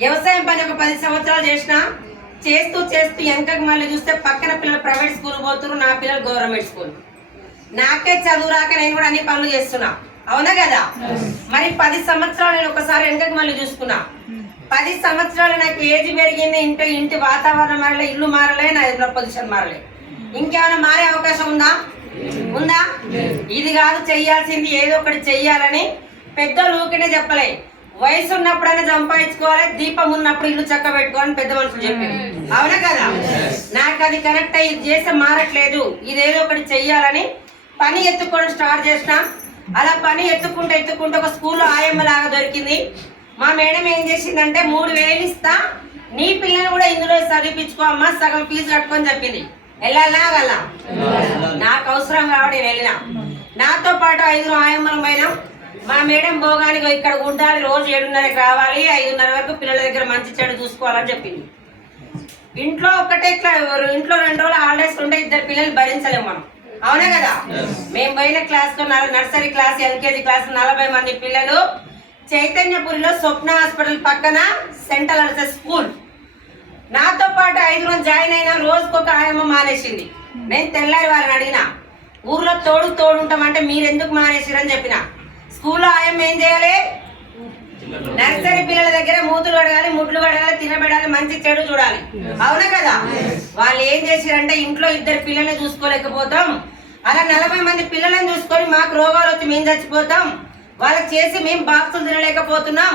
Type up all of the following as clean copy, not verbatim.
వ్యవసాయం పని ఒక 10 సంవత్సరాలు చేసినా చేస్తూ చేస్తూ వెనకకి మళ్ళీ చూస్తే పక్కన పిల్లలు ప్రైవేట్ స్కూల్ పోతున్నారు, నా పిల్లలు గవర్నమెంట్ స్కూల్. నాకే చదువు రాక నేను కూడా అన్ని పనులు చేస్తున్నా, అవునా కదా? మరి 10 సంవత్సరాలు నేను ఒకసారి వెనకకి మళ్ళీ చూసుకున్నా. 10 సంవత్సరాలు నాకు ఏజ్ పెరిగింది, ఇంటి వాతావరణం మారలే, ఇల్లు మారలే, నా ఎదురు పొజిషన్ మారలే. ఇంకేమైనా మారే అవకాశం ఉందా? ఇది కాదు చెయ్యాల్సింది, ఏదో ఒకటి చెయ్యాలని పెద్దలు ఊరికనే చెప్పలే. వయసు ఉన్నప్పుడైనా సంపాదించుకోవాలి, దీపం ఉన్నప్పుడు ఇల్లు చక్క పెట్టుకోవాలని పెద్ద మనుషులు చెప్పారు, అవునా కదా? నాకు అది కరెక్ట్ అయ్యి చేస్తే మారట్లేదు, ఇదేదో ఒకటి చెయ్యాలని పని ఎత్తుకోవడం స్టార్ట్ చేసిన. అలా పని ఎత్తుకుంటూ ఒక స్కూల్లో ఆయమ్మ లాగా దొరికింది. మా మేడం ఏం చేసిందంటే 3000 ఇస్తా, నీ పిల్లలు కూడా ఇందులో చదివించుకో అమ్మా, సగం ఫీజు కట్టుకొని చెప్పింది. వెళ్ళాలా వెళ్ళా? నాకు అవసరం కాబట్టి వెళ్ళినా. నాతో పాటు 5 ఆయమ్మల పోయినాం. మా మేడం భోగానికి ఇక్కడ ఉండాలి, రోజు 7:30కి రావాలి, 5:30 వరకు పిల్లల దగ్గర మంచి చెడు చూసుకోవాలని చెప్పింది. ఇంట్లో ఇంట్లో 2 రోజులు హాలిడేస్ ఉంటే 2 పిల్లలు భరించలేము మనం, అవునా కదా? మేము పోయిన క్లాస్ లో నర్సరీ క్లాస్, ఎల్కేజీ క్లాస్ 40 మంది పిల్లలు. చైతన్యపురిలో స్వప్న హాస్పిటల్ పక్కన సెంట్రల్ నర్సరీ స్కూల్. నాతో పాటు 5 రోజులు జాయిన్ అయినా, రోజుకొక ఆయమ్మ మానేసింది. నేను తెల్లారి వారిని అడిగిన, ఊర్లో తోడు ఉంటామంటే మీరు ఎందుకు మానేసిరని చెప్పిన. స్కూల్లో ఆయమ్మ ఏం చేయాలి? నర్సరీ పిల్లల దగ్గర మూతులు కడగాలి, ముడ్లు కడగాలి, తినబెడాలి, మంచి చెడు చూడాలి, అవునా కదా? వాళ్ళు ఏం చేసిరంటే ఇంట్లో 2 పిల్లల్ని చూసుకోలేకపోతాం, అలా 40 మంది పిల్లలను చూసుకొని మాకు రోగాలు వచ్చి మేము చచ్చిపోతాం, వాళ్ళకి చేసి మేము బాక్సులు తినలేకపోతున్నాం,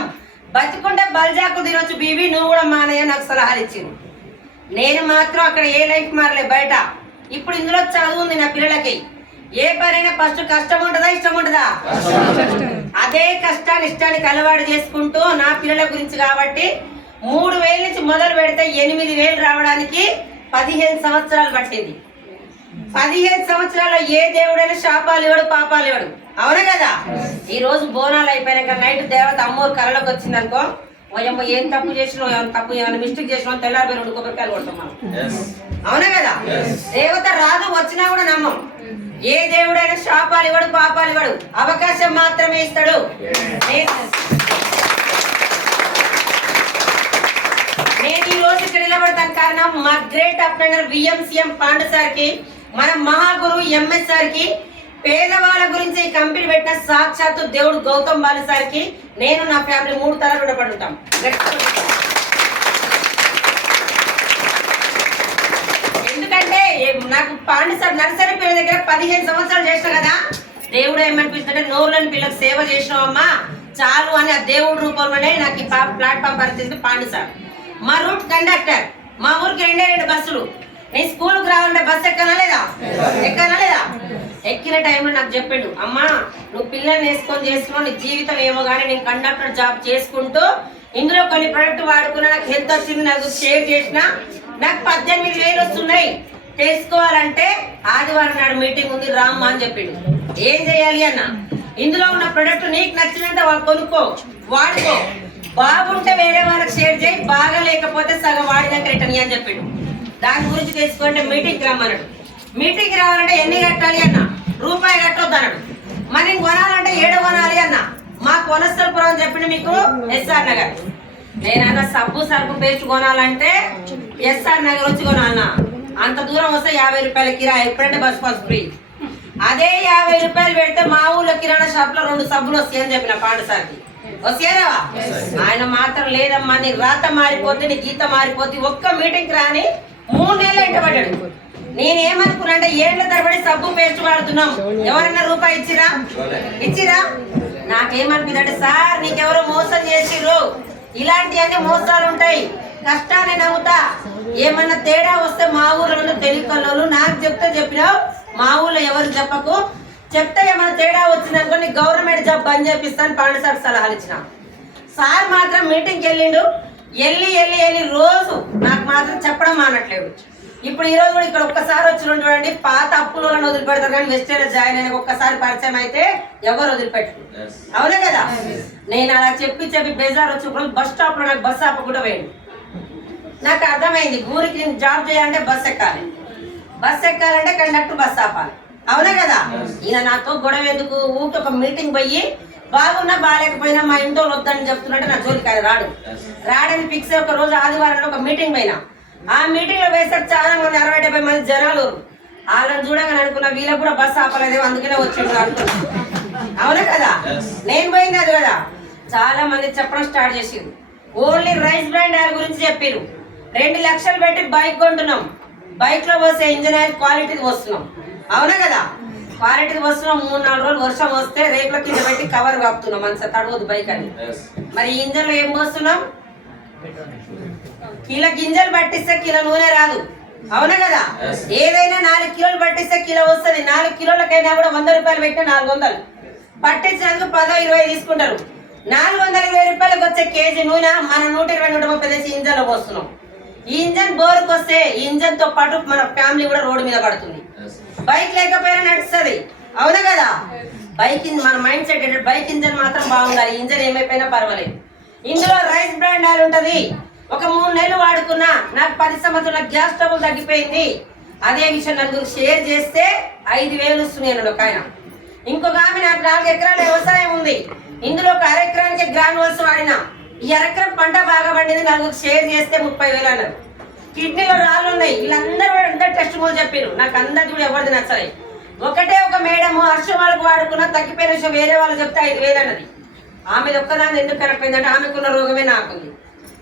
బతుకుంటే బల్జాకు తినొచ్చు బీబీ, నువ్వు కూడా మానయ్య నాకు సలహాలు ఇచ్చింది. నేను మాత్రం అక్కడ ఏ లైఫ్ మారలే బయట. ఇప్పుడు ఇందులో చదువు ఉంది నా పిల్లలకి. ఏ పనైనా ఫస్ట్ కష్టం ఉంటుందా, ఇష్టం ఉంటుందా? అదే కష్టాన్ని ఇష్టానికి అలవాటు చేసుకుంటూ నా పిల్లల గురించి కాబట్టి 3000 నుంచి మొదలు పెడితే 8000 రావడానికి 15 సంవత్సరాలు పట్టింది. 15 సంవత్సరాల్లో ఏ దేవుడైనా శాపాలు ఇవ్వడు, పాపాలు ఇవ్వడు, అవునా కదా? ఈ రోజు బోనాలు అయిపోయినాక నైట్ దేవత అమ్మోరు కళలోకి వచ్చింది అనుకో, ఓయమ్మ ఏం తప్పు చేసినావు, ఏమైనా మిస్టేక్ చేసినావు, తెల్లారి 2 కొబ్బరికాయలు కొడతాం మనం, అవునా కదా? దేవత రాదు, వచ్చినా కూడా నమ్మం. ఏ దేవుడైనా శాపాలు ఇవ్వడు, పాపాలు ఇవ్వడు, అవకాశం మాత్రమే ఇస్తాడు. నేను ఈ రోజు ఇక్కడ నిలబడతాను కారణం మా గ్రేట్ అప్లైనర్ విఎంసీఎం పాండు సార్కి, మన మహాగురు ఎంఎస్ సార్కి, పేదవాళ్ళ గురించి ఈ కంపెనీ పెట్టిన సాక్షాత్తు దేవుడు గౌతమ్ బాలు సార్కి, నేను నా ఫ్యామిలీ 3 తరాలు ఉండబడుతాం. ఎందుకంటే నాకు పాండు సార్ నర్సరీ పిల్లల దగ్గర 15 సంవత్సరాలు చేసిన కదా, దేవుడు ఏమనిపిస్తుంటే నోరులని పిల్లలకు సేవ చేసినావమ్మా చాలు అని ఆ దేవుడు రూపంలోనే నాకు ఈ ప్లాట్ఫామ్ పరిస్థితి పాండు సార్. మా రూట్ కండక్టర్, మా ఊరికి 2 బస్సులు. నేను స్కూల్కి రావాలంటే బస్సు ఎక్కనా లేదా? ఎక్కిన టైంలో నాకు చెప్పిండు, అమ్మా నువ్వు పిల్లల్ని వేసుకొని చేస్తున్నావు, నీ జీవితం ఏమో కానీ నేను కండక్టర్ జాబ్ చేసుకుంటూ ఇందులో కొన్ని ప్రొడక్ట్ వాడుకున్నా, నాకు హెల్త్ వచ్చింది, నాకు షేర్ చేసిన, నాకు 18,000 వస్తున్నాయి, తెలుసుకోవాలంటే ఆదివారం నాడు మీటింగ్ ఉంది రామ్మా అని చెప్పిండు. ఏం చేయాలి అన్న, ఇందులో ఉన్న ప్రొడక్ట్ నీకు నచ్చినంత వాళ్ళు కొనుక్కో, వాడుకో, బాగుంటే వేరే వాళ్ళకి షేర్ చేయి, బాగా లేకపోతే సగం వాడినాక రిటర్న్ అని చెప్పిండు. దాని గురించి తెలుసుకుంటే మీటింగ్కి రమ్మన్నాడు. మీటింగ్కి రావాలంటే ఎన్ని కట్టాలి అన్న, రూపాయి కట్టొద్దు అన్నాడు. మరి కొనాలంటే 7 కొనాలి అన్న. మా కొనస్థలపురం అని చెప్పిండు మీకు ఎస్ఆర్ నగర్. నేనన్నా సబ్బు సరుకు పేస్ట్ కొనాలంటే ఎస్ఆర్ నగర్ వచ్చి కొనాలన్నా, అంత దూరం వస్తే 50 రూపాయల కిరాయి, ఎప్పుడంటే బస్ పాస్ ఫ్రీ. అదే 50 రూపాయలు పెడితే మా ఊళ్ళో కిరాణా షాప్ లో 2 సబ్బులు వస్తాయని చెప్పిన పాండు సార్కి. వస్తారా? ఆయన మాత్రం లేదమ్మా, నీ రాత మారిపోతే, నీ గీత మారిపోతే, ఒక్క మీటింగ్ రాని 3 నెలలు ఎంటబడ్డాడు. నేనేమనుకున్నా అంటే 7 ఏళ్ల తరబడి సబ్బు పేస్ట్ వాడుతున్నాం, ఎవరన్నా రూపాయి ఇచ్చిరా? నాకేమనిపిందంటే, సార్ నీకెవరో మోసం చేసిర్రు, ఇలాంటివన్నీ మోసాలు ఉంటాయి, కష్టాన్ని నమ్ముతా, ఏమన్నా తేడా వస్తే మా ఊర్లో తెలియకల్లో నాకు చెప్తే చెప్పినావు, మా ఊళ్ళో ఎవరు చెప్పకు, చెప్తే ఏమైనా తేడా వచ్చిందనుకో నీకు గవర్నమెంట్ జాబ్ బంద్ చేపిస్తాను పాండు సార్ సలహాలు ఇచ్చిన. సార్ మాత్రం మీటింగ్కి వెళ్ళి రోజు నాకు మాత్రం చెప్పడం మానట్లేదు. ఇప్పుడు ఈ రోజు కూడా ఇక్కడ ఒక్కసారి వచ్చి చూడండి, పాత అప్పులను వదిలిపెడతారు కానీ వెస్టేజ్ జాయిన్ అయిన ఒక్కసారి పరిచయం అయితే ఎవరు వదిలిపెట్టరు, అవునా కదా? నేను అలా చెప్పి బేజార్ వచ్చి బస్ స్టాప్ లో నాకు బస్సు ఆపకుండా పోయింది. నాకు అర్థమైంది, ఊరికి నేను జాబ్ చేయాలంటే బస్ ఎక్కాలంటే కండక్టర్ బస్ ఆపాలి, అవునా కదా? ఈయన నాతో గొడవ ఎందుకు, ఊరికి ఒక మీటింగ్ పోయి బాగున్నా బాగాలేకపోయినా మా ఇంట్లో వద్దని చెప్తున్నట్టు నా జోలికి ఆయన రాడని ఫిక్స్ ఒక రోజు ఆదివారం ఒక మీటింగ్ పోయినా. ఆ మీటింగ్ లో వేసారు చాలా మంది 60-70 మంది జనాలు. వాళ్ళని చూడగానే అనుకున్నా వీళ్ళకి కూడా బస్సు ఆపలేదేమో అందుకనే వచ్చిండు అనుకున్నా. అవునా కదా, నేను పోయింది అది కదా. చాలా మంది చెప్పడం స్టార్ట్ చేసింది. ఓన్లీ రైస్ బ్రాండ్ ఆయిల్ గురించి చెప్పారు. 2 లక్షలు పెట్టి బైక్ కొంటున్నాం. బైక్ లో పోసే ఇంజన్ ఆయిల్ క్వాలిటీది వస్తున్నాం. అవునా కదా, క్వాలిటీది వస్తున్నాం. 3-4 రోజులు వర్షం వస్తే రేపుల కింద పెట్టి కవర్ కప్పుతున్నాం. మనసు తడవద్దు బైక్ అని. మరి ఇంజన్ లో ఏం పోస్తున్నాం? కిలో గింజలు పట్టిస్తే కిలో నూనె రాదు. అవునా కదా, ఏదైనా 4 కిలోలు పట్టిస్తే కిలో వస్తుంది. 4 కిలోలకైనా కూడా 100 రూపాయలు పెట్టిన 400 పట్టించినందుకు 10-20 తీసుకుంటారు. 420 రూపాయలకు వచ్చే కేజీ నూనె మన 120-130 తెచ్చి ఇంజన్ లో పోస్తున్నాం. ఈ ఇంజన్ బోరుకు వస్తే ఈ ఇంజన్ తో పాటు మన ఫ్యామిలీ కూడా రోడ్డు మీద పడుతుంది. బైక్ లేకపోయినా నడుస్తుంది. అవునా కదా, బైక్ మన మైండ్ సెట్ ఏంటంటే బైక్ ఇంజన్ మాత్రం బాగుండాలి. ఇంజన్ ఏమైపోయినా పర్వాలేదు. ఇందులో రైస్ బ్రాండ్ ఆయిల్ ఉంటది. ఒక 3 నెలలు వాడుకున్నా నాకు 10 సంవత్సరాల గ్యాస్ ట్రబుల్ తగ్గిపోయింది. అదే విషయం నలుగురు షేర్ చేస్తే 5,000 వస్తున్నాయి ఒక ఆయన. ఇంకొక ఆమె నాకు 4 ఎకరాల వ్యవసాయం ఉంది. ఇందులో ఒక 1/2 ఎకరానికి గ్రాన్యువల్స్ వాడినా. ఈ 1/2 ఎకరం పంట బాగా పండింది. నలుగురు షేర్ చేస్తే 30,000 అన్నారు. కిడ్నీలో రాళ్ళు ఉన్నాయి. వీళ్ళందరూ టెస్ట్ కూడా చెప్పారు. నాకు అందరు కూడా ఎవరిది నచ్చలేదు. ఒకటే ఒక మేడం హర్షం వాళ్ళకు వాడుకున్నా తగ్గిపోయిన విషయం వేరే వాళ్ళు చెప్తే 5,000 అన్నది. ఆమె ఒక్కదాన్ని ఎందుకు కరెక్ట్ అయిందంటే ఆమెకున్న రోగమే నాకుంది.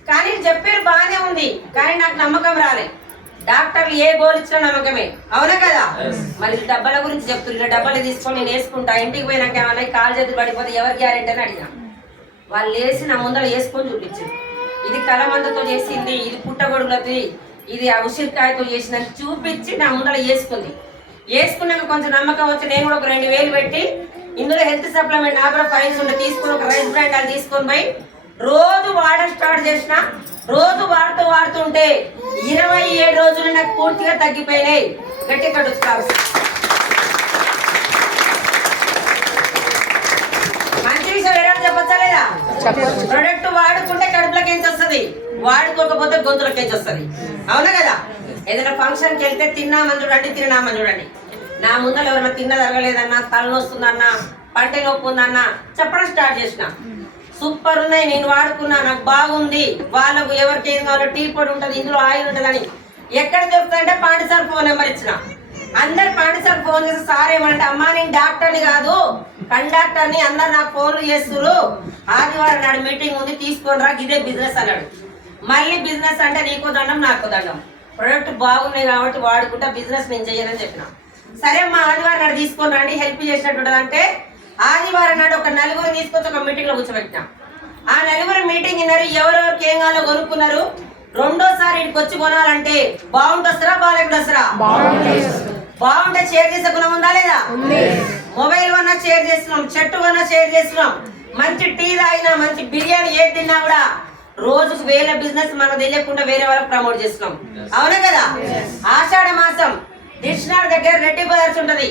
కానీ చెప్పారు బాగానే ఉంది, కానీ నాకు నమ్మకం రాలేదు. డాక్టర్లు ఏ గోల్ ఇచ్చినా నమ్మకమే. అవునా కదా, మరి డబ్బాల గురించి చెప్తున్నారు. ఇలా డబ్బాలు తీసుకొని నేను వేసుకుంటా. ఇంటికి పోయినాక ఏమన్నా కాలు చేతులు పడిపోతే ఎవరు గ్యారెంటీ అని అడిగినా. వాళ్ళు వేసి నా ముందర వేసుకొని చూపించారు. ఇది కలమందతో చేసింది, ఇది పుట్టగొడుగులది, ఇది ఉసిరికాయతో చేసిందని చూపించి నా ముందర వేసుకుంది. వేసుకున్నాక కొంచెం నమ్మకం వచ్చి నేను కూడా ఒక 2,000 పెట్టి ఇందులో హెల్త్ సప్లిమెంట్ నాకు కూడా ఫైల్స్ ఉంటే తీసుకుని ఒక రైస్ బ్రాండ్ అది తీసుకొని పోయి రోజు వాడడం స్టార్ట్ చేసిన. రోజు వాడుతుంటే 27 రోజులు నాకు పూర్తిగా తగ్గిపోయినాయి. గట్టి కట్టుకోవాలి. మంచి విషయం ఎవరైనా చెప్పచ్చా లేదా? ప్రొడక్ట్ వాడుకుంటే కడుపులకేంచి వస్తుంది, వాడుకోకపోతే గొంతులకేంచి వస్తుంది. అవునా కదా, ఏదైనా ఫంక్షన్కి వెళ్తే తిన్నామని చూడండి, తిన్నామని చూడండి. నా ముందర ఎవరైనా తిన్న జరగలేదన్నా, తలనొస్తుందన్నా, పంట నొప్పి ఉందన్నా చెప్పడం స్టార్ట్ చేసిన. సూపర్ ఉన్నాయి, నేను వాడుకున్నా, నాకు బాగుంది. వాళ్ళకు ఎవరికి ఏం కావాలో టీ పొడి ఉంటుంది, ఇందులో ఆయిల్ ఉంటుందని ఎక్కడ దొరుకుతుందంటే పాండిసార్ ఫోన్ నెంబర్ ఇచ్చిన. అందరు పాండిసార్ ఫోన్ చేసి సార్ ఏమంటే అమ్మా నేను డాక్టర్ని కాదు కండక్టర్ని, అందరు నాకు ఫోన్లు చేస్తున్నారు, ఆదివారం నాడు మీటింగ్ ఉంది తీసుకొని రా, ఇదే బిజినెస్ అన్నాడు. మళ్ళీ బిజినెస్ అంటే నీకు దండం నాకు దండం, ప్రొడక్ట్ బాగున్నాయి కాబట్టి వాడుకుంటా, బిజినెస్ నేను చెయ్యనని చెప్పిన. సరే అమ్మా ఆదివారం నాడు తీసుకొని రండి, హెల్ప్ చేసినట్టు అంటే ఆదివారం నాడు ఒక 4 తీసుకొచ్చి ఒక మీటింగ్ లో కూర్చోబెట్టినా. ఆ 4 మీటింగ్ విన్నారు. ఎవరెవరికి ఏం కావాలో కొనుక్కున్నారు. రెండోసారి ఇక్కడికి వచ్చి కొనాలంటే బాగుంటొస్తారా బాగాలేకుండా? బాగుంటే షేర్ చేసే గుణం ఉందా లేదా? మొబైల్ వన్నా షేర్ చేస్తున్నాం, చెట్టు వన్నా షేర్ చేస్తున్నాం. మంచి టీ తాగినా, మంచి బిర్యానీ ఏది తిన్నా కూడా రోజుకు 1000 బిజినెస్ మనకు తెలియకుండా వేరే వాళ్ళకి ప్రమోట్ చేస్తున్నాం. అవునా కదా, ఆషాఢ మాసం డిక్షనరీ దగ్గర రెడ్డి బజార్స్ ఉంటది.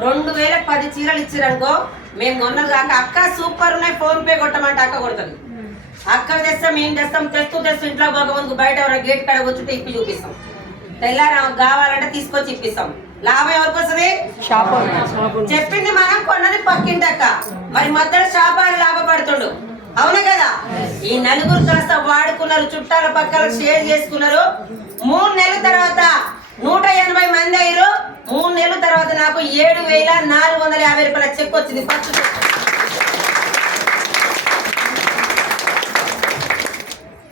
2010 చీరలు ఇచ్చిరనుకో, మేము కొన్నది కాక అక్క సూపర్ ఉన్నాయి ఫోన్ పే కొట్టమంటే అక్క కొడుతుంది. అక్క తెస్తాం, మేము తెస్తాం, తెస్తూ ఇంట్లో పోకముందుకు బయట గేట్ కాడ కూర్చుంటే ఇప్పి చూపిస్తాం. తెల్లారి కావాలంటే తీసుకొచ్చి ఇప్పిస్తాం. లాభం ఎవరికి వస్తుంది? చెప్పింది మనం, కొన్నది పక్కింటి అక్క. మరి మధ్యలో షాపాలు లాభపడుతుండు. అవునా కదా, ఈ 4 కాస్త వాడుకున్నారు, చుట్టాల పక్కల షేర్ చేసుకున్నారు. 3 నెలల తర్వాత 180 మంది అయ్యారు. 3 నెలల తర్వాత నాకు 7,450 రూపాయల చెక్ వచ్చింది. ఫస్ట్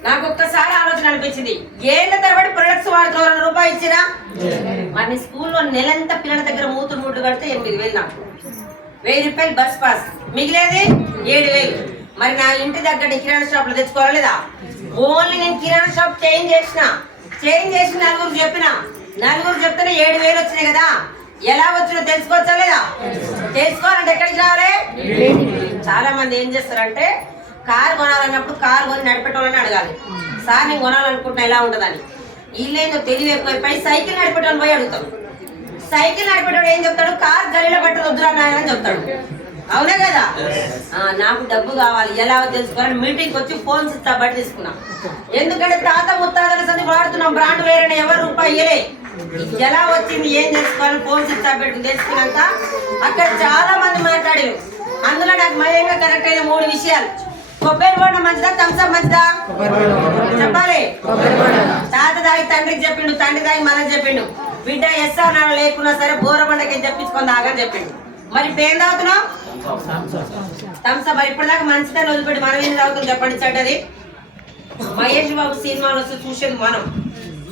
నాకు ఒక్కసారి ఆలోచన అనిపించింది, ఏళ్ల తరబడి ప్రొడక్ట్స్ వాడుతున్నారు, రూపాయి ఇచ్చినా? మరి స్కూల్లో నెలంతా పిల్లల దగ్గర మూతులు కడితే 8,000, నాకు 1,000 రూపాయలు బస్ పాస్, మిగిలేది 7,000. మరి నా ఇంటి దగ్గర కిరాణా షాప్ లో తెచ్చుకోవాలి లేదా? ఓన్లీ నేను కిరాణా షాప్ చేంజ్ చేసి 4 చెప్పిన. 4 చెప్తేనే 7,000 వచ్చినాయి కదా. ఎలా వచ్చినా తెలుసుకోవచ్చా లేదా? తెలుసుకోవాలంటే ఎక్కడికి రావాలి? చాలా మంది ఏం చేస్తారంటే కారు కొనాలన్నప్పుడు కారు కొని నడిపెట్టాలని అడగాలి. సార్ నేను కొనాలనుకుంటున్నా ఎలా ఉంటుందని. వీళ్ళేందో తెలివి ఎక్కువైపోయి సైకిల్ నడిపెట్టాలని పోయి అడుగుతాడు. సైకిల్ నడిపెట్టాడు ఏం చెప్తాడు? కారు గలిలో పట్టదు వద్దురా నాయన అని చెప్తాడు. అవునా కదా, నాకు డబ్బు కావాలి ఎలా తెలుసుకోవాలని మీటింగ్కి వచ్చి ఫోన్స్ ఇస్తా బట్టి తీసుకున్నాం. ఎందుకంటే తాత ముత్తాతల సంది వాడుతున్నాం, బ్రాండ్ వేరే ఎవరు రూపాయి ఇయ్యలే. ఎలా వచ్చింది ఏం తెలుసుకోవాలని ఫోన్స్ ఇస్తా పెట్టి తెలుసుకున్నాక అక్కడ చాలా మంది మాట్లాడారు. అందులో నాకు మయంగా కరెక్ట్ అయిన 3 విషయాలు. కొబ్బరి బొండం మంచిదా, థమ్స్అప్ మంచిదా చెప్పాలి. తాత దాగి తండ్రికి చెప్పిండు, తండ్రి దాగి మనకు చెప్పిండు. బిడ్డ ఎస్ఆర్ నాన్న లేకున్నా సరే బోరబండకి చెప్పించుకొని దాగని చెప్పిండు. మరి ఇప్పుడు ఏం తాగుతున్నావు? థమ్స్అప్. మరి ఇప్పటిదాకా మంచిదని వదిలిపెట్టి మనం ఏం తాగుతాం చెప్పండి చెడ్డది. మహేష్ బాబు సినిమాలు వస్తే చూసేది మనం.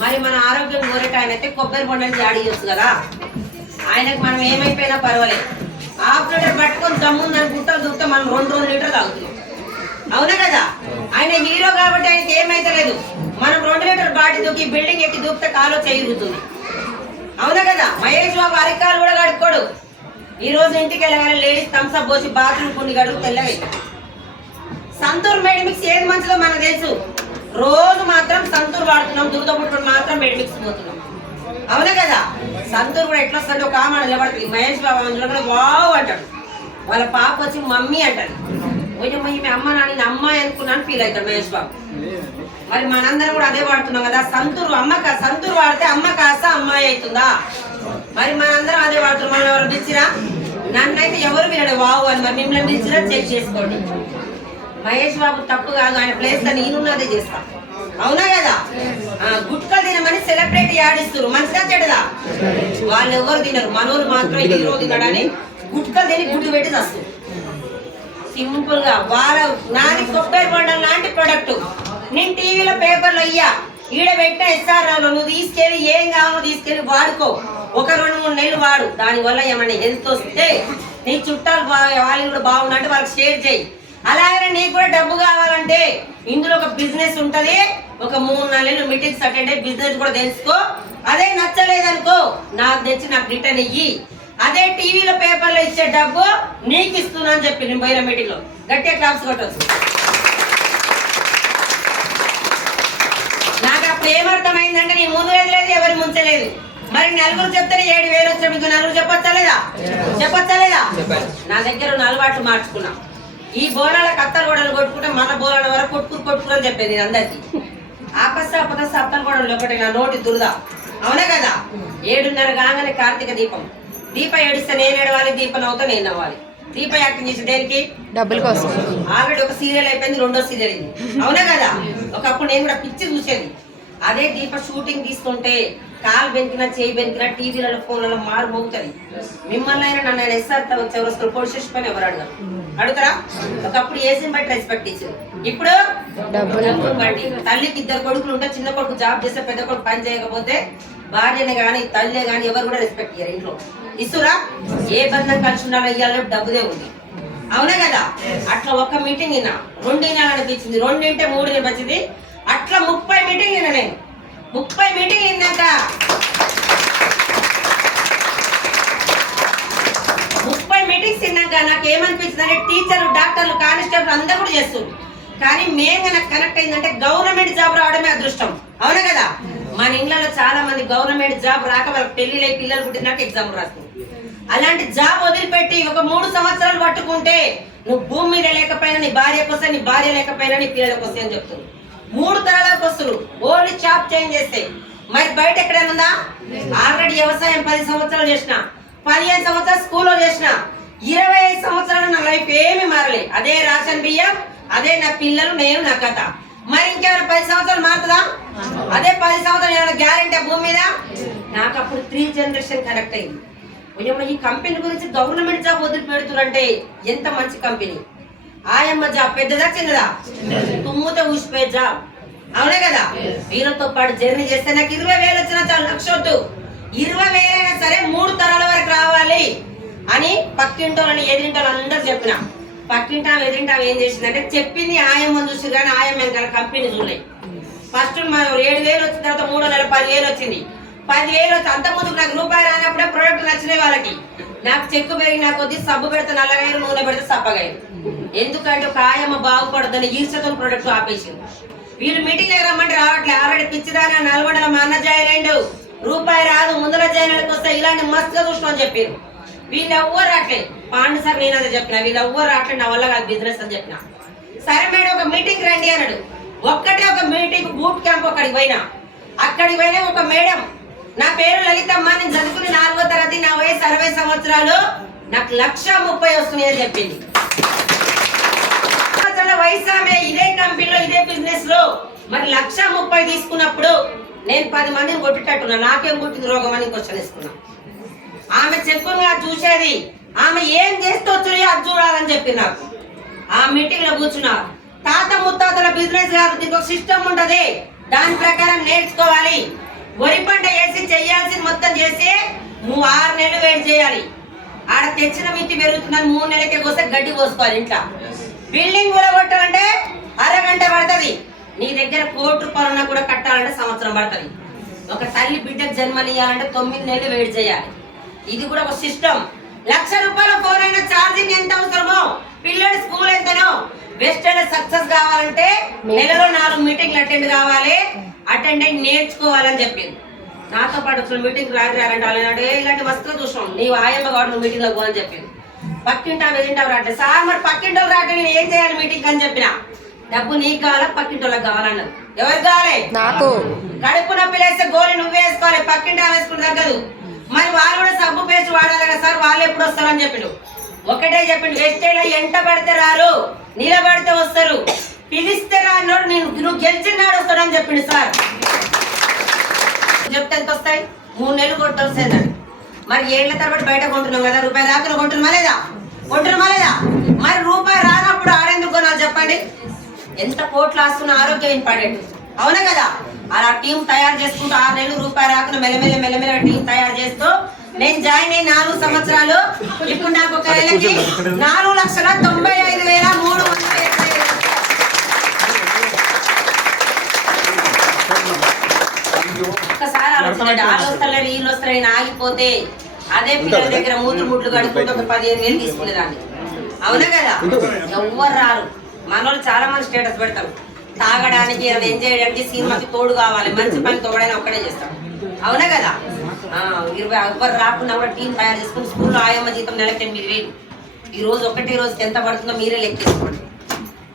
మరి మన ఆరోగ్యం కోరేట ఆయన అయితే కొబ్బరి బొండని జాడియొచ్చు కదా. ఆయనకు మనం ఏమైపోయినా పర్వాలేదు. హాఫ్ లీటర్ పట్టుకొని దమ్ముందని గుట్టలు దూకితే మనం 2 లీటర్ తాగుతున్నాం. అవునా కదా? ఆయన హీరో కాబట్టి ఆయనకి ఏమైతే లేదు. మనం 2 లీటర్ బాటి దూకి బిల్డింగ్ ఎక్కి దూకితే కాలో చేరుగుతుంది. అవునా కదా? మహేష్ బాబు అరికాలు కూడా కడుక్కోడు. ఈ రోజు ఇంటికి వెళ్ళగానే లేడీస్ థమ్స్అప్ పోసి బాత్రూమ్ కొన్ని గడుగు తెల్లవి. సంతూర్ మెడిమిక్స్ ఏది మంచిదో మనకు తెలుసు. రోజు మాత్రం సంతూర్ వాడుతున్నాం, దురద పుట్టుడు మాత్రం మెడిమిక్స్ పోతున్నాం. అవునా కదా? సంతూర్ కూడా ఎట్లా వస్తుంది, ఒక ఆమె నిలబడుతుంది. మహేష్ బాబు అందులో కూడా వావ్ అంటాడు. వాళ్ళ పాప వచ్చి మమ్మీ అంటాడు. కొంచెం ఈమె అమ్మ నాని అమ్మాయి అనుకున్నాను ఫీల్ అవుతాడు మహేష్ బాబు. మరి మనందరం కూడా అదే వాడుతున్నాం కదా. సంతూర్ సంతూర్ వాడితే అమ్మ కాస్త అమ్మాయి అవుతుందా? మరి మనందరం అదే వాడుతున్నాం. మనం ఎవరు పిలిచిరా? నన్నైతే ఎవరు వినడు వావు అని. మరి మిమ్మల్ని పిలిచిరా చెక్ చేసుకోండి. మహేష్ బాబు తప్పు కాదు, ఆయన ప్లేస్ లో నేనున్నదే చేస్తా. అవునా కదా? గుట్కలు తినమని సెలబ్రిటీ ఆడిస్తారు. మంచిదా చెడ్డదా? వాళ్ళు ఎవరు తినరు, మనోళ్ళు మాత్రం హీరో తినడని గుట్కలు తిని గుడ్డు పెట్టి వస్తారు. సింపుల్ గా వాళ్ళ నాది కొబ్బరి బొండం లాంటి ప్రొడక్ట్. నేను టీవీలో పేపర్లో అయ్యా ఈడ పెట్టిన ఎస్ఆర్ఆర్ నువ్వు తీసుకెళ్ళి ఏం కావాలో తీసుకెళ్ళి వాడుకో. ఒక 2-3 నెలలు వాడు. దానివల్ల ఏమైనా హెల్త్ వస్తే నీ చుట్టాలు వాళ్ళు కూడా బాగుందంటే వాళ్ళకి షేర్ చేయి. అలాగే నీకు కూడా డబ్బు కావాలంటే ఇందులో ఒక బిజినెస్ ఉంటది. ఒక 3-4 నెలలు మీటింగ్స్ అటెండ్ అయ్యి బిజినెస్ కూడా తెలుసుకో. అదే నచ్చలేదనుకో నాకు తెచ్చి నాకు రిటర్న్ ఇయ్యి. అదే టీవీలో పేపర్లో ఇచ్చే డబ్బు నీకు ఇస్తున్నా అని చెప్పి నేను పోయిన మీటింగ్ లో గట్టిగా క్లాప్స్ కొట్టవచ్చు. నాకు అప్పుడు ఏమర్థమైందంటే నీ ముందు లేదు ఎవరి ముంచలేదు. మరి నలుగురు చెప్తే 7,000 వచ్చిన మీకు నలుగురు చెప్పొచ్చా లేదా? చెప్పొచ్చా లేదా? నా దగ్గర 4 అలవాట్లు మార్చుకున్నా. ఈ బోనాల కత్తలు గోడలు కొట్టుకుంటే మన బోనాల వరకు కొట్టుకుని అని చెప్పేది నేను అందరికి. ఆపస్త అత్తలు గోడలు ఒకటి నా నోటి దురద. అవునా కదా? 7:30 కాగానే కార్తీక దీపం. దీప ఏడిస్తే నేను ఏడవాలి, దీపం అవుతా నేను అవ్వాలి. దీప యాక్టింగ్ చేసి దేనికి? డబ్బుల కోసం. ఆల్రెడీ ఒక సీరియల్ అయిపోయింది, 2వ సీరియల్ అయింది. అవునా కదా? ఒకప్పుడు నేను కూడా పిచ్చి చూసేది. అదే దీప షూటింగ్ తీసుకుంటే కాలు బెంకినా చేయి బెంకినా టీవీలలో ఫోన్లలో మారు మోగుతుంది. మిమ్మల్ని అయినా నన్ను ఆయన ఎస్ఆర్ చౌరస్తలు పోలీస్ స్టేషన్ పైన ఎవరు అడగారు? అడుగుతారా? ఒకప్పుడు ఏసీని బట్టి రెస్పెక్ట్ ఇచ్చింది. ఇప్పుడు డబ్బులు బట్టి. తల్లికి 2 కొడుకులు ఉంటే చిన్న కొడుకు జాబ్ చేస్తే పెద్ద కొడుకు పని చేయకపోతే భార్యనే కానీ తల్లినే కానీ ఎవరు కూడా రెస్పెక్ట్ ఇయ్యారు ఇంట్లో. ఇస్తురా? ఏ బంధం కలిసి ఉండాలో ఇయ్యాలో డబ్బుదే ఉంది. అవునా కదా? అట్లా ఒక మీటింగ్ విన్నా 2 అనిపించింది, 2 3 అనిపించింది. అట్లా 30 మీటింగ్ విన్నా నేను. 30 మీటింగ్ విన్నాక 30 మీటింగ్స్ విన్నాక నాకు ఏమనిపించింది అంటే టీచర్లు, డాక్టర్లు, కానిస్టేబుల్ అందరూ కూడా చేస్తుంది. కానీ మెయిన్గా నాకు కనెక్ట్ అయిందంటే గవర్నమెంట్ జాబ్ రావడమే అదృష్టం. అవునా కదా? మన ఇంట్లో చాలా మంది గవర్నమెంట్ జాబ్ రాక వాళ్ళకి పెళ్లిళ్ళై పిల్లలు పుట్టినాక ఎగ్జామ్ రాస్తుంది. అలాంటి జాబ్ వదిలిపెట్టి ఒక 3 సంవత్సరాలు పట్టుకుంటే నువ్వు భూమి మీద లేకపోయినా నీ భార్యకు వస్తే, నీ భార్య లేకపోయినా నీ పిల్లలకు వస్తాయి అని చెప్తుంది. 3 తరాలకు వస్తున్నారు ఓన్లీ జాబ్ చేంజ్ చేస్తే. మరి బయట ఎక్కడైనా ఉందా? ఆల్రెడీ వ్యవసాయం 10 సంవత్సరాలు చేసిన, 15 సంవత్సరాలు స్కూల్లో చేసిన, 25 సంవత్సరాలు నా లైఫ్ ఏమి మారలే. అదే రేషన్ బియ్యం, అదే నా పిల్లలు, నేను, నా కథ. మరి ఇంకేమైనా 10 సంవత్సరాలు మారుతుందా? అదే 10 సంవత్సరాలు ఏమైనా గ్యారెంటీ భూమి మీద? నాకు అప్పుడు 3 జనరేషన్ కనెక్ట్ అయింది. ఈ కంపెనీ గురించి గవర్నమెంట్ జాబ్ వదిలి పెడుతురంటే ఎంత మంచి కంపెనీ. ఆయమ్మ జాబ్ పెద్దదా చిన్నదా? తుమ్ముతో ఊసిపోయే జాబ్. అవునా కదా? వీళ్ళతో పాటు జర్నీ చేస్తే నాకు 20,000 వచ్చినా చాలు, లక్ష వద్దు. 20,000 అయినా సరే 3 తరాల వరకు రావాలి అని పక్కింటోళ్ళని ఎదిరింటోళ్ళని అందరూ చెప్పిన. పక్కింటా ఎదిరింటా ఏం చేసిందంటే చెప్పింది ఆయమ్మని చూసి కానీ ఆయమ్మ ఇంకా కంపెనీ చూడలే. ఫస్ట్ 7,000 వచ్చిన తర్వాత 3వ నెల 10,000 వచ్చింది. 10,000 వచ్చి అంత ముందుకు నాకు రూపాయి రానప్పుడే ప్రొడక్ట్ నచ్చినాయి వాళ్ళకి. నాకు చెక్కు పెరిగిన కొద్ది సబ్బు పెడితే నల్లగాయలు, నూనె పెడితే సప్పగాయలు. ఎందుకంటే ఒక ఆయమ్మ బాగుపడదని ఈర్షతో ప్రొడక్ట్ ఆపేసింది. వీళ్ళు మీటింగ్ దగ్గర రమ్మంటే రావట్లే. ఆల్రెడీ పిచ్చిదాన నల్గొండల మా అన్న జాయిన్ రూపాయి రాదు, ముందర జాయిన్ వస్తే ఇలాంటి మస్తుగా చూసినా అని చెప్పారు. వీళ్ళు ఎవ్వరు రావట్లేదు. పాండు సార్ నేను అదే చెప్పిన, వీళ్ళు ఎవ్వరు రావట్లేదు, నా వల్ల కాదు బిజినెస్ అని చెప్పిన. సరే మేడం ఒక మీటింగ్ రండి అన్నాడు. ఒక్కటే ఒక మీటింగ్ బూట్ క్యాంప్ అక్కడికి పోయినా. ఒక మేడం, నా పేరు లలితమ్మ, నేను చదువుకుని 4వ తరగతి, నా వయసు 60 సంవత్సరాలు, నాకు 1,30,000 వస్తున్నాయి అని చెప్పింది. వయసు ఆమె ఇదే కంపెనీలో ఇదే బిజినెస్ లో మరి 1,30,000 తీసుకున్నప్పుడు నేను 10 మందిని కొట్టేటట్టున్నా, నాకేం పుట్టింది రోగం అని క్వశ్చన్ ఇస్తున్నా. ఆమె చెప్పుగా చూసేది, ఆమె ఏం చేస్తూ వచ్చి అది చూడాలని చెప్పి నాకు ఆ మీటింగ్ లో కూర్చున్నా. తాత ముత్తాతల బిజినెస్ కాదు, దీనికి ఒక సిస్టమ్ ఉంటది, దాని ప్రకారం నేర్చుకోవాలి. వరి పంట వేసి చెయ్యాల్సింది మొత్తం చేసి 6 నెలలు వెయిట్ చేయాలి. ఆడ తెచ్చిన మిట్టి పెరుగుతుందని 3 నెలలకే కోస్తే గడ్డి కోసుకోవాలి. ఇంట్లో బిల్డింగ్ కూలగొట్టాలంటే అరగంట పడుతుంది. నీ దగ్గర ₹1,00,00,000 ఉన్నా కూడా కట్టాలంటే సంవత్సరం పడుతుంది. ఒక తల్లి బిడ్డకు జన్మనియాలంటే 9 నెలలు వెయిట్ చేయాలి. ఇది కూడా ఒక సిస్టమ్. ₹1,00,000 ఫోన్ అయినా ఛార్జింగ్ ఎంత అవసరమో, పిల్లడి స్కూల్ ఎంతనో, బెస్ట్ సక్సెస్ కావాలంటే నెలలో 4 మీటింగ్లు అటెండ్ కావాలి, అటెండ్ అయి నేర్చుకోవాలని చెప్పింది. నాతో పాటు మీటింగ్ రారంటే అలాంటి ఇలాంటి వస్తువులు చూసాం, నీవు ఆయమ్మ కాబట్టి నువ్వు మీటింగ్ లో పో అని చెప్పింది. పక్కింటావు ఎదింటావు రాట్లేదు సార్, మరి పక్కింటోళ్ళు రాట్లే నేను ఏం చేయాలి మీటింగ్ అని చెప్పిన. డబ్బు నీకు కావాలా పక్కింటోళ్ళకి కావాలన్నారు. ఎవరికి కావాలి? నాకు. కడుపు నొప్పి లేస్తే గోళీ నువ్వే వేసుకోవాలి, పక్కింటి వేసుకుని తగ్గదు. మరి వాళ్ళు కూడా సబ్బు పేస్ట్ వాడాలి కదా సార్, వాళ్ళు ఎప్పుడు వస్తారని చెప్పిండు. ఒకటే చెప్పిండు, వెస్టేలా ఎంట పడితే రారు, నిలబడితే వస్తారు, పిలిస్తే రాన్నాడు, నువ్వు గెలిచినాడు వస్తాడని చెప్పిండు సార్. చెప్తే ఎంత వస్తాయి? 3 నెలలు కొట్టి వస్తాయి. మరి ఏళ్ల తరబడి బయట కొంటున్నాం కదా, రూపాయి రాకుండా కొంటున్నామా లేదా? మరి రూపాయి రానప్పుడు ఆడేందుకు కొనాలి చెప్పండి? ఎంత కోట్లు ఆస్తున్న ఆరోగ్యం ఇంపార్టెంట్, అవునా కదా? అలా టీం తయారు చేసుకుంటూ 6 నెలలు రూపాయి రాకుండా మెల్లమెల్ల టీం తయారు చేస్తూ నేను జాయిన్ అయ్యి 4 సంవత్సరాలు. ఇప్పుడు నాకు ఒక నెలకి 4,95,300. ఒక్కసారి ఆలోచించండి, వాళ్ళు వస్తలేరు వీళ్ళు వస్తలేరు ఆగిపోతే అదే పిల్లల దగ్గర ముడ్లు కడుక్కుంటే ఒక 15,000 తీసుకునేదాన్ని, అవునా కదా? ఎవ్వరు రారు. మనోళ్ళు చాలా మంది స్టేటస్ పెడతారు, తాగడానికి ఎంజాయ్ చేయడానికి సినిమాకి తోడు కావాలి, మంచి పని తోడైనా ఒక్కడే చేస్తాం, అవునా కదా? 20 ఎవ్వరు రాకుండా కూడా టీం తయారు చేసుకుని స్కూల్లో ఆయమ్మ జీతం నెలకి 8,000. ఈ రోజు ఒకటే రోజుకి ఎంత పడుతుందో మీరే లెక్కేసుకోండి.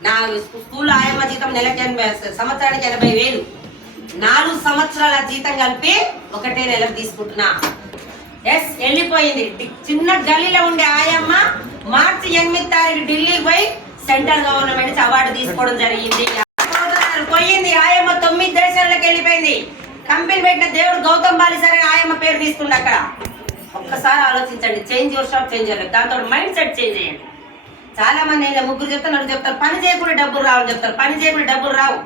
నా స్కూల్లో ఆయమ్మ జీతం నెలకి సంవత్సరానికి 80,000. 4 సంవత్సరాల జీతం కలిపి ఒకటే నెలకు తీసుకుంటున్నా. ఎస్ వెళ్ళిపోయింది. చిన్న గల్లీలో ఉండే ఆయమ్మ మార్చి 8వ తారీఖు ఢిల్లీకి పోయి సెంట్రల్ గవర్నమెంట్ అవార్డు తీసుకోవడం జరిగింది. పోయింది ఆయమ్మ 9 దేశాలకు వెళ్ళిపోయింది. కంపెనీ పెట్టిన దేవుడు గౌతమ్ బాలి సరే ఆయమ్మ పేరు తీసుకుంది అక్కడ. ఒక్కసారి ఆలోచించండి, చేంజ్ యువర్ షాప్ చేంజ్ అవ్వలేదు, దాంతో మైండ్ సెట్ చేంజ్ చేయండి. చాలా మంది ముగ్గురు చెప్తారు పని చేయకుండా డబ్బులు రావు అని చెప్తారు. పని చేయకుండా డబ్బులు రావు.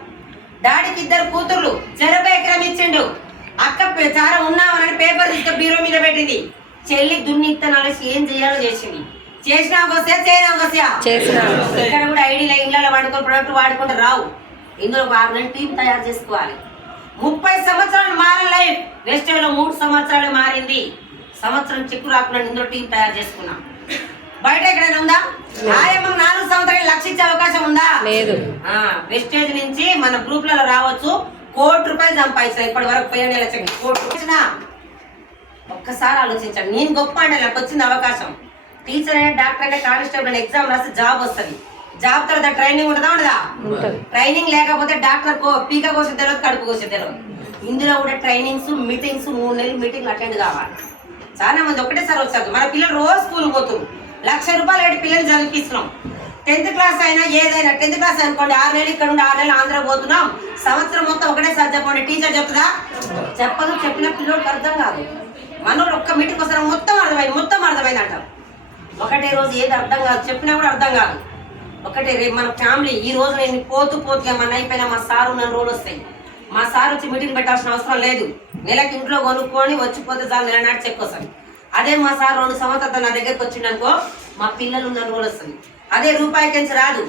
డాడీకి 2 కూతుర్లు, 40 ఎకరం ఇచ్చిండు. అక్క చాలా ఉన్నామని పేపర్ తీసుకు బీరో మీద పెట్టింది. చెల్లి దున్ని ఇత్తనాలు ఏం చేయాలో చేసింది. ఇక్కడ కూడా ఐడీలో ఇళ్ళలో వాడుకొని ప్రొడక్ట్ వాడుకుంటే రావు. ఇందులో 6 నెలలు టీం తయారు చేసుకోవాలి. 30 సంవత్సరాలు మారిన లైఫ్ వెస్టేజ్లో 3 సంవత్సరాలు మారింది. సంవత్సరం చిక్కు రాకుండా ఇందులో టీం తయారు చేసుకున్నాం. బయట ఎక్కడైనా ఉందా? ఆయమ్మ 4 సంవత్సరాలు ₹1,00,000 ఇచ్చే అవకాశం ఉందా? లేదు. వెస్టేజ్ నుంచి మన గ్రూప్లలో రావచ్చు, ₹1,00,00,000 సంపాదించాలి. ఇప్పటి వరకు 15 నెలల ₹1,00,00,000. ఒక్కసారి ఆలోచించండి, నేను గొప్ప అంటే నాకు వచ్చింది అవకాశం. టీచర్ అయినా డాక్టర్ అయినా కానిస్టేబుల్ ఎగ్జామ్ రాస్తే జాబ్ వస్తుంది. జాబ్ తర్వాత ట్రైనింగ్ ఉండదా? ట్రైనింగ్ లేకపోతే డాక్టర్ పీక కోసం తెలియదు, కడుపు కోసం తెలియదు. ఇందులో కూడా ట్రైనింగ్స్ మీటింగ్స్ 3 నెలలు మీటింగ్ అటెండ్ కావాలి. చాలా మంది ఒకటేసారి వచ్చారు. మన పిల్లలు రోజు స్కూల్ పోతున్నారు. ₹1,00,000 పెట్టి పిల్లలు చదివిస్తున్నాం. 10th క్లాస్ అయినా ఏదైనా 10th క్లాస్ అనుకోండి, 6 నెలలు ఇక్కడ ఉండి 6 నెలలు ఆంధ్ర పోతున్నాం. సంవత్సరం మొత్తం ఒకటేసారి చెప్పండి, టీచర్ చెప్తుందా? చెప్పదు. చెప్పిన పిల్లలకి అర్థం కాదు. మనోళ్ళు ఒక్క మీటింగ్ వస్తారు, మొత్తం అర్థమైంది అంటారు. ఒకటే రోజు ఏది అర్థం కాదు, చెప్పినా కూడా అర్థం కాదు. ఒకటే రేపు మన ఫ్యామిలీ ఈ రోజు నేను పోతుగా మన అయిపోయినా మా సార్ ఉన్న రోజులు వస్తాయి. మా సార్ వచ్చి మీటింగ్ పెట్టాల్సిన అవసరం లేదు. నెలకి ఇంట్లో కొనుక్కొని వచ్చిపోతే చాలు, నెల నాటి చెక్ వస్తుంది. అదే మా సార్ 2 సంవత్సరాలు నా దగ్గరకు వచ్చిండనుకో, మా పిల్లలు ఉన్న రోజులు వస్తుంది. అదే ₹1 రాదు.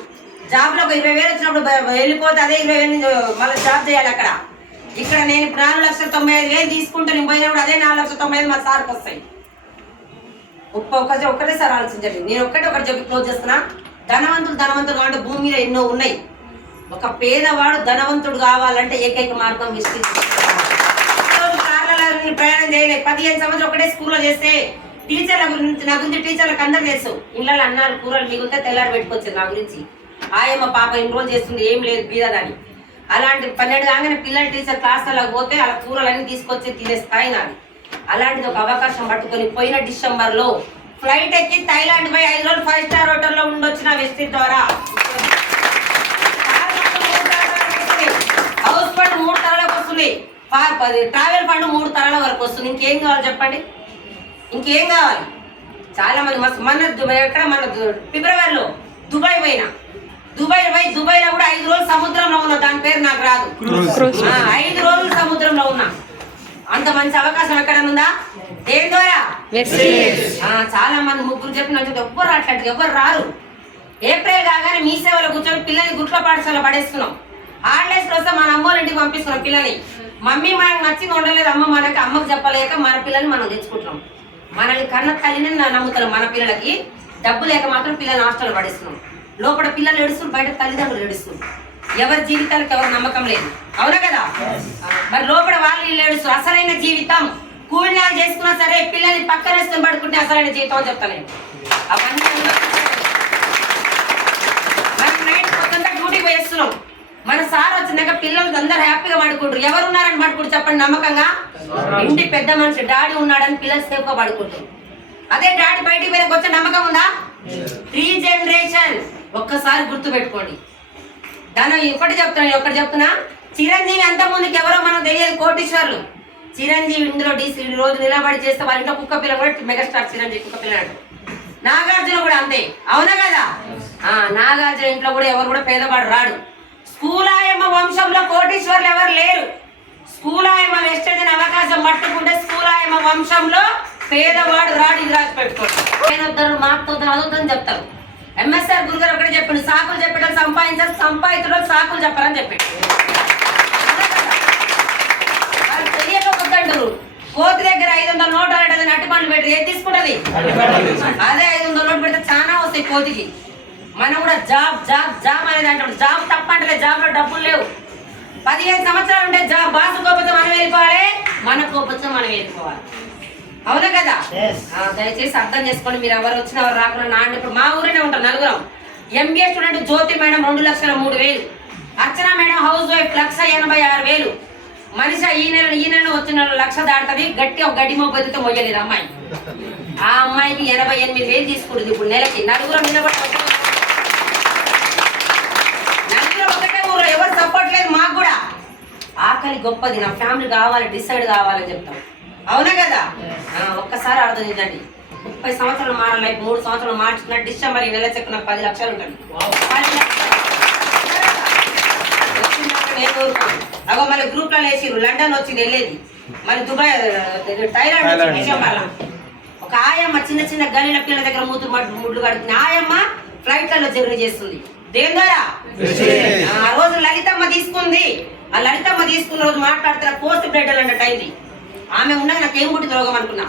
జాబ్లో ఒక 20,000 వచ్చినప్పుడు వెళ్ళిపోతే అదే 20,000 మళ్ళీ జాబ్ చేయాలి అక్కడ. ఇక్కడ నేను 4,95,000 తీసుకుంటే నేను పోయినప్పుడు అదే 4,95,000 మా సార్కి వస్తాయి. ఒకటేసారి ఆలోచించండి. నేను ఒకటి చెప్పి క్లోజ్ చేస్తున్నా. ధనవంతుడు కావాలంటే భూమి మీద ఎన్నో ఉన్నాయి. ఒక పేదవాడు ధనవంతుడు కావాలంటే ఏకైక మార్గం ప్రయాణం చేయలేదు. 15 సంవత్సరాలు ఒకటే స్కూల్లో చేస్తే టీచర్ల గురించి నా గురించి టీచర్లకు అందరు తెలుసు. ఇళ్ళలో అన్నారు కూరలు మిగిలితే తెల్లారి పెట్టుకొచ్చింది నా గురించి. ఆయమ్మ పాప ఇన్ని రోజులు చేస్తుంది, ఏం లేదు బీదదని. అలాంటి 12 కాగానే పిల్లల టీచర్ క్లాసులకు పోతే అలా కూరలన్నీ తీసుకొచ్చి తినే స్థాయి నాది. అలాంటిది ఒక అవకాశం పట్టుకొని పోయిన డిసెంబర్లో ఫ్లైట్ ఎక్కి థైలాండ్ పోయి 5 రోజులు 5 స్టార్ హోటల్లో ఉండొచ్చిన వెస్టీజ్ ద్వారా. వస్తుంది, ట్రావెల్ ఫండ్ 3 తరాల వరకు వస్తుంది. ఇంకేం కావాలి చెప్పండి, ఇంకేం కావాలి? చాలా మంది మన ఫిబ్రవరిలో దుబాయ్ పోయినా, దుబాయ్లో కూడా 5 రోజులు సముద్రంలో ఉన్నా, దాని పేరు నాకు రాదు. 5 రోజులు సముద్రంలో ఉన్నా. అంత మంచి అవకాశం ఎక్కడనుందా? దేని ద్వారా? చాలా మంది ముగ్గురు చెప్పిన ఎవ్వరు అట్లాంటి ఎవ్వరు రారు. ఏప్రిల్ కాగానే మీ సేవలో కూర్చొని పిల్లల్ని గుట్ల పాఠశాల పడేస్తున్నాం. హాలిడేస్ వస్తే మన అమ్మోళ్ళ ఇంటికి పంపిస్తున్నాం పిల్లల్ని. మమ్మీ మనకు నచ్చింది ఉండలేదు, అమ్మకు చెప్పలేక మన పిల్లల్ని మనం తెచ్చుకుంటున్నాం. మనల్ని కన్న తల్లిని నమ్ముతాం. మన పిల్లలకి డబ్బు లేక మాత్రం పిల్లల్ని హాస్టల్ పడేస్తున్నాం. లోపల పిల్లలు ఏడుస్తున్నారు, బయట తల్లిదండ్రులు ఏడుస్తున్నారు. ఎవరి జీవితాలకు ఎవరు నమ్మకం లేదు, అవునా కదా? మరి లోపల వాళ్ళు వీళ్ళు ఏడుస్తారు. అసలైన జీవితం కూలినాలు చేసుకున్నా సరే పిల్లల్ని పక్కన వేసుకొని పడుకుంటే అసలైన జీవితం అని చెప్తాను నేను. అవన్నీ మనం నైట్ కొత్త డ్యూటీ వేస్తున్నాం. మన సార్ వచ్చినాక పిల్లలు అందరూ హ్యాపీగా పడుకుంటారు. ఎవరు ఉన్నారని పడుకుంటారు చెప్పండి నమ్మకంగా? ఇంటి పెద్ద మనిషి డాడీ ఉన్నాడని పిల్లలు సేఫ్గా పడుకుంటారు. అదే డాడీ బయటికి పోయినకి వచ్చే నమ్మకం ఉందా? 3 జనరేషన్. ఒక్కసారి గుర్తు పెట్టుకోండి. దాని ఒకటి చెప్తున్నా, చిరంజీవి అంత ముందుకు ఎవరో మనకు తెలియదు, కోటీశ్వర్లు. చిరంజీవి ఇందులో డీసీ రోజు నిలబడి చేస్తే వాళ్ళ ఇంట్లో కుక్క పిల్ల కూడా మెగాస్టార్ చిరంజీవి కుక్క పిల్ల. నాగార్జున కూడా అంతే, అవునా కదా? నాగార్జున ఇంట్లో కూడా ఎవరు కూడా పేదవాడు రాడు. స్కూలాయమ్మ వంశంలో కోటీశ్వర్లు ఎవరు లేరు. స్కూలాయమ్మ వెస్టేజ్ అవకాశం పట్టుకుంటే స్కూలాయమ్మ వంశంలో పేదవాడు రాడు. ఇది రాసి పెట్టుకోండి. వద్దరు మాట్లాడుతారు, అదొద్దని చెప్తారు. ఎంఎస్ఆర్ గురుగారు ఒకటే చెప్పండి, సాకులు చెప్పడం సంపాదించారు, సంపాదించడం సాకులు చెప్పారని చెప్పండి. వాళ్ళు తెలియకపోతాంటారు. కోతి దగ్గర 500 నోట్లు ఆడేది, అట్టి పండ్లు పెట్టి ఏది తీసుకుంటది? అదే 500 నోట్లు పెడితే చాలా వస్తాయి కోతికి. మనం కూడా జాబ్ జాబ్ జాబ్ అనేది అంటాం. జాబ్ తప్ప అంటే జాబ్ లో డబ్బులు లేవు. 15 సంవత్సరాలు ఉంటే జాబ్ బాసు కోపంతో మనం వెళ్ళిపోవాలి, మన కోపంతో మనం వెళ్ళిపోవాలి, అవునా కదా? దయచేసి అర్థం చేసుకోండి. మీరు ఎవరు వచ్చినా ఎవరు రాకుండా నాన్న ఇప్పుడు మా ఊరినే ఉంటారు నలుగురం. ఎంబీఏ స్టూడెంట్ జ్యోతి మేడం 2,03,000, అర్చన మేడం హౌస్ వైఫ్ 1,86,000. మనిషి ఈ నెల వచ్చిన 1,00,000 దాటుతుంది. గట్టి ఒక గడ్డి మోపతితో మొయ్యలేదు అమ్మాయి. ఆ అమ్మాయికి 88,000 తీసుకుంటుంది ఇప్పుడు నెలకి. నలుగురం నిలబడి ఒకటే ఊరు, ఎవరు సపోర్ట్ లేదు. మాకు కూడా ఆకలి గొప్పది, నా ఫ్యామిలీ కావాలి, డిసైడ్ కావాలని చెప్తాం, అవునా కదా? ఒక్కసారి అర్థం చేయండి. 30 సంవత్సరాలు మారాలి, 3 సంవత్సరాలు మార్చుకున్న డిసెంబర్ ఈ నెల చెక్కున 10 లక్షలు ఉంటుంది. 10 లక్షలు నేను ఊరుకోను. అగో మళ్ళీ గ్రూప్ లో వేసిరు, లండన్ వచ్చింది వెళ్ళేది, మళ్ళీ దుబాయ్ థైలాండ్ డిసెంబర్లో. ఒక ఆయమ్మ చిన్న చిన్న గలీల పిల్లల దగ్గర ముడ్లు కడుతుంది. ఆయమ్మ ఫ్లైట్లలో జర్నీ చేస్తుంది. దేని ద్వారా? ఆ రోజు లలితమ్మ తీసుకుంది. ఆ లలితమ్మ తీసుకున్న రోజు మాట్లాడుతున్న పోస్ట్ బ్రెడ్ అన్నట్టు అయింది. ఆమె ఉండగా నాకేం పుట్టింది రోగం అనుకున్నా.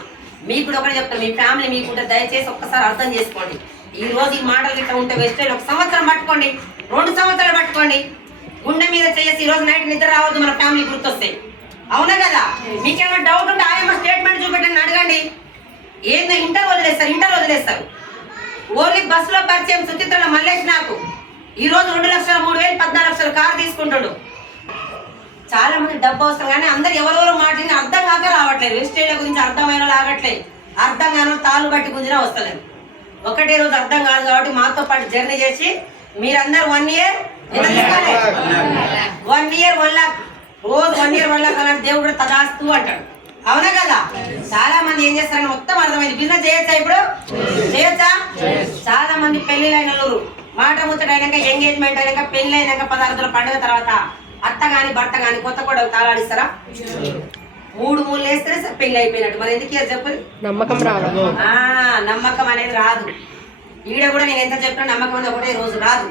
మీకు కూడా ఒకటి చెప్తాను, మీ ఫ్యామిలీ మీకుంటే దయచేసి ఒక్కసారి అర్థం చేసుకోండి. ఈ రోజు ఈ మాటలు ఇట్లా ఉంటే వేస్ట్. 1 సంవత్సరం పట్టుకోండి, 2 సంవత్సరాలు పట్టుకోండి. గుండె మీద చేసి ఈ రోజు నైట్ నిద్ర రావద్దు, మన ఫ్యామిలీ గుర్తొస్తాయి, అవునా కదా? మీకేమైనా డౌట్ ఉంటే ఆయమ్మ స్టేట్మెంట్ చూపెట్టండి, అడగండి. ఏందో ఇంటర్ వదిలేస్తారు. ఓన్లీ బస్సులో పరిచయం సుచిత్రలో మల్లేష్ నాకు ఈ రోజు 2,03,000 14 లక్షల కారు తీసుకుంటాడు. చాలా మంది డబ్బు అవసరం, కానీ అందరు ఎవరెవరు మాట్లాడి అర్థం కాక రావట్లేదు. వెస్టేజ్ల గురించి అర్థమైన లాగట్లేదు. అర్థం కాని తాళ్ళు బట్టి గుంజినా వస్తలేదు. ఒకటే రోజు అర్థం కాదు కాబట్టి మాతో పాటు జర్నీ చేసి మీరందరూ 1 ఇయర్ 1 ఇయర్ 1 lakh, రోజు 1 ఇయర్ 1 lakh అలాంటి దేవుడు తదాస్తూ అంటాడు, అవునా కదా? చాలా మంది ఏం చేస్తారని మొత్తం అర్థమైంది. బిజినెస్ చేయొచ్చా? ఇప్పుడు చేయొచ్చా? చాలా మంది పెళ్లిళ్ళైన మాట ముచ్చటైనాక, ఎంగేజ్మెంట్ అయినాక, పెళ్లి అయినాక 16 రోజుల పండుగ తర్వాత అత్త గాని భర్త గాని కొత్త కూడా తాళాడిస్తారా? 3 మూలు వేస్తేనే పెళ్లి అయిపోయినట్టు. మరి ఎందుకు చెప్పండి? నమ్మకం రాదు. నమ్మకం అనేది రాదు. ఈడ కూడా నేను ఎంత చెప్పినా నమ్మకం అనేది ఒకటే రోజు రాదు.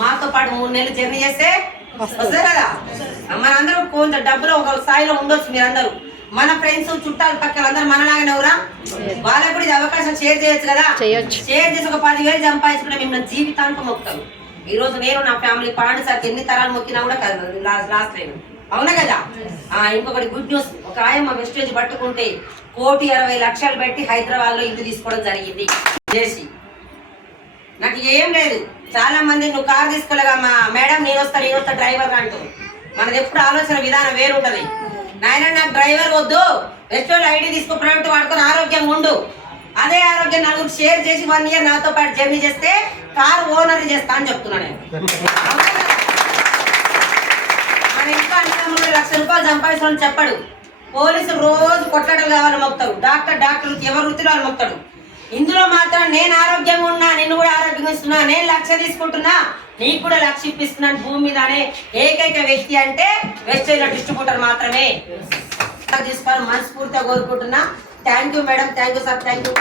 మాతో పాటు 3 నెలలు జర్నీ చేస్తే వస్తుంది కదా. మనందరూ కొంచెం డబ్బులో ఒక స్థాయిలో ఉండొచ్చు. మీరందరూ మన ఫ్రెండ్స్ చుట్టాలు పక్కన అందరూ మనలాగానే ఎవరా? వాళ్ళకు కూడా ఇది అవకాశం షేర్ చేయొచ్చు కదా. షేర్ చేసి ఒక 10,000 సంపాదించుకుంటే మిమ్మల్ని జీవితాంతం మొక్కుతారు. ఈ రోజు నేను నా ఫ్యామిలీ పాండు సార్ ఎన్ని తరాలు మొక్కినా కూడా లాస్ట్ లేదు, అవునా కదా? ఇంకొకటి గుడ్ న్యూస్, ఒక ఆయమ్మ వెస్టేజ్ పట్టుకుంటే 1,60,00,000 పెట్టి హైదరాబాద్ లో ఇల్లు తీసుకోవడం జరిగింది చేసి. నాకు ఏం లేదు. చాలా మంది నువ్వు కారు తీసుకోలేగా మా మేడం, నేను వస్తా డ్రైవర్ అంటూ. మనది ఎప్పుడు ఆలోచన విధానం వేరుంటది. నాయన నాకు డ్రైవర్ వద్దు, రెస్టారెంట్ ఐడి తీసుకో, ప్రైవేట్ వాడుకొని ఆరోగ్యంగా ఉండు. అదే ఆరోగ్యం నలుగురు షేర్ చేసి 1 ఇయర్ నాతో పాటు జర్నీ చేస్తే కారు ఓనర్ చేస్తా అని చెప్తున్నా నేను. మన ఇంట్లో లక్ష రూపాయలు సంపాదించాలని చెప్పడు. పోలీసులు రోజు కొట్లాటలు కావాలని మొక్తారు, డాక్టర్ ఎవరు వృత్తిలో వాళ్ళు మొక్తాడు. ఇందులో మాత్రం నేను ఆరోగ్యంగా ఉన్నా, నిన్ను కూడా ఆరోగ్యంగా ఇస్తున్నా, నేను లక్ష తీసుకుంటున్నా, నీకు కూడా లక్ష ఇప్పిస్తున్నాను భూమి మీద అనే ఏకైక వ్యక్తి అంటే వెస్టేజ్ డిస్ట్రిబ్యూటర్ మాత్రమే. తీసుకోవాలని మనస్ఫూర్తిగా కోరుకుంటున్నా. Thank you madam, thank you sir, thank you.